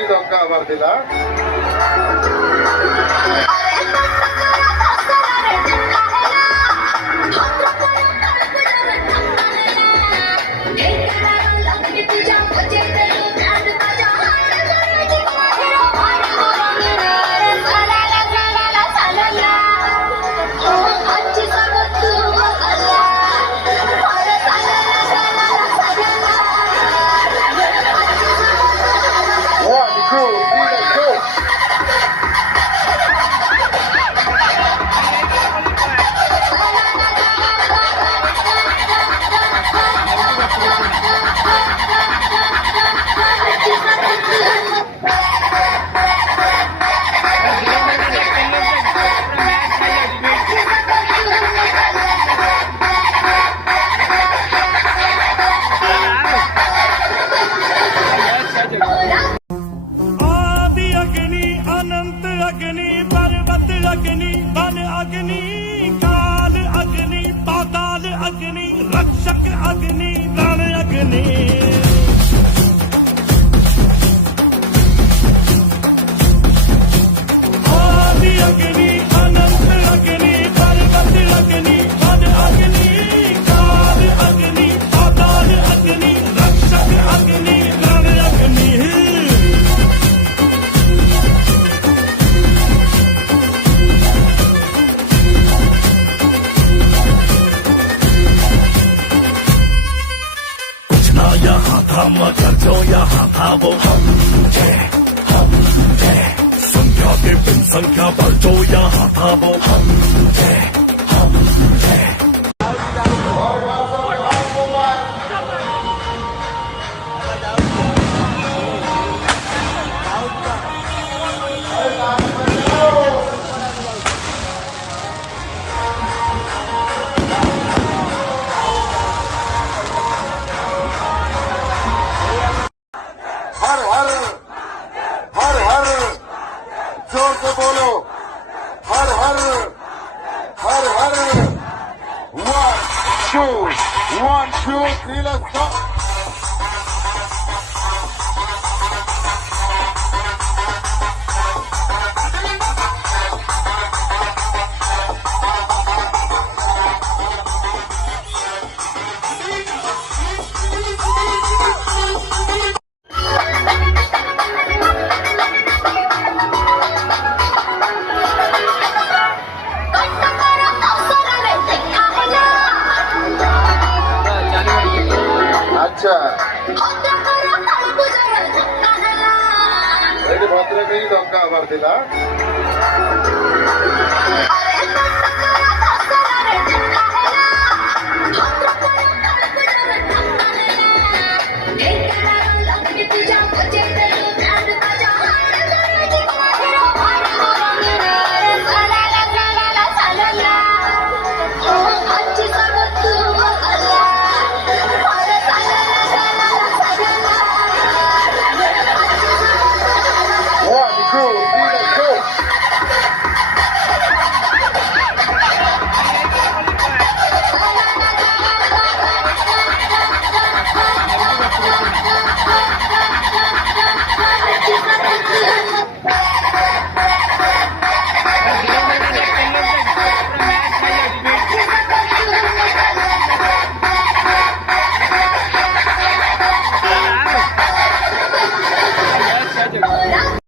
କେହି ଧକ୍କା ହବାର ଥିଲା। अग्नि पर्वत अग्नि वन अग्नि काल अग्नि पाताल अग्नि रक्षक अग्नि रण अग्नि आदि अग्नि अनंत अग्नि पर्वत अग्नि वन अग्नि काल अग्नि पाताल अग्नि रक्षक अग्नि रण अग्नि यहाँ था मगर जो यहाँ था वो हम थे संख्या के बिन संख्या पर जो यहाँ था वो हम थे जोर से बोलो हर हर हर हर 1 2 3 let's go अच्छा भद्र केही धक्का हबार थिला Hey,